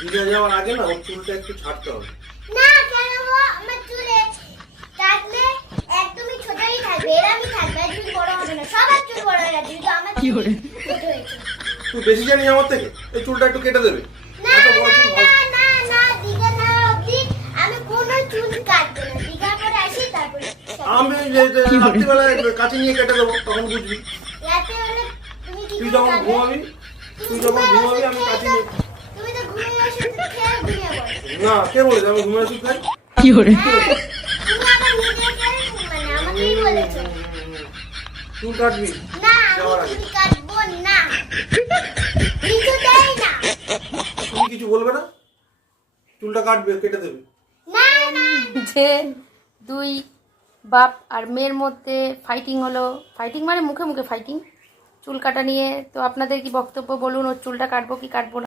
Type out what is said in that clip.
দিঘা যাওয়ার আগে না ওর চুলটা একটু ছাড়তে হবে। না কেন গো, আমার চুলে কাটলে একদমই ছোটই থাকবে, এরমই থাকবে, চুল বড় হবে না। সবার চুল বড় হয়ে গেছে, কিন্তু আমার চুল ছোট হয়েছে। তুই বেশি জানিস আমার থেকে, এই চুলটা একটু কেটে দেবে। না এত না বড় চুল ভালো। না না না, দিঘা না অবধি আমি কোনো চুল কাটবো না। দিঘা পরে আসি তারপরে আমি রাত্রিবেলায় কাছে নিয়ে কেটে দেবো, তখন বুঝবি। রাতে হলে তুমি কি তুই করে যখন কাটবে? ঘুমাবি আমি কাছে নিয়ে। তুমি তো ঘুমিয়ে ওষুধ খেয়ে ঘুমিয়ে পড়ো। না, কে বলেছে আমি ঘুমিয়ে ওষুধ খাই? হ্যাঁ, তুমি আবার নিজেকে মানে আমাকেই বলেছো। চুল কাটবি না যাওয়ার আমি আগে। চুল কাটবো না, কিছুতেই না। তুমি কিছু বলবে না, চুলটা কাটবে, কেটে দেবে। না না যে দুই বাপ আর মেয়ের মধ্যে ফাইটিং হলো, ফাইটিং মানে মুখে মুখে ফাইটিং চুল কাটা নিয়ে। তো আপনাদের কি বক্তব্য বলুন, ওর চুলটা কাটবো কি কাটবো না?